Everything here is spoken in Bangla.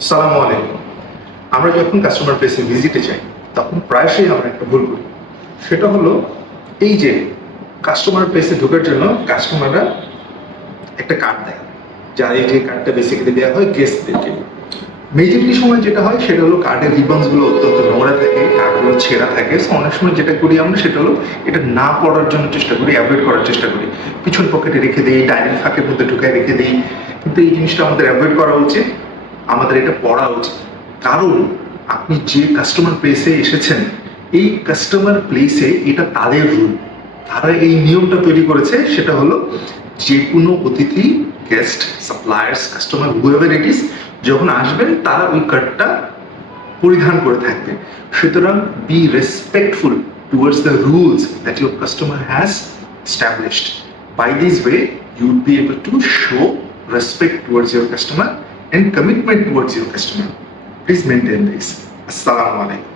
আসসালামু আলাইকুম। আমরা যখন কাস্টমার প্লেসে ভিজিটে যাই তখন প্রায়শই আমরা একটা ভুল করি। সেটা হলো এই যে কাস্টমার প্লেসে ঢোকার জন্য কাস্টমাররা একটা কার্ড দেয়। যার এই যে কার্ডটা বেসিক্যালি দেওয়া হয় গেস্টদেরকে। মেজরলি সময় যেটা হয় সেটা হলো কার্ডের রিবনস গুলো অত্যন্ত নোংরা থাকে, কার্ডগুলো ছেঁড়া থাকে। সো অনেক সময় যেটা করি আমরা সেটা হলো এটা না পড়ার জন্য চেষ্টা করি, অ্যাভয়েড করার চেষ্টা করি। পিছন পকেটে রেখে দিই, ডাইনিং ফাঁকের মধ্যে ঢুকায় রেখে দিই। কিন্তু এই জিনিসটা আমাদের অ্যাভয়েড করা উচিত, আমাদের এটা পড়া উচিত। কারণ আপনি যে কাস্টমার প্লেসে এসেছেন, এই কাস্টমার প্লেসে এটা তাদের রুল। তারা এই নিয়মটা তৈরি করেছে, সেটা হলো যে কোনো অতিথি, guest, suppliers, customer, whoever it is, যখন আসবেন তারা ওই কার্ডটা পরিধান করে থাকবে। সুতরাং B respectful towards the rules that your customer has established. By this way, you would be able to show respect towards your customer and commitment towards your customer. Please maintain this. Assalamu alaikum.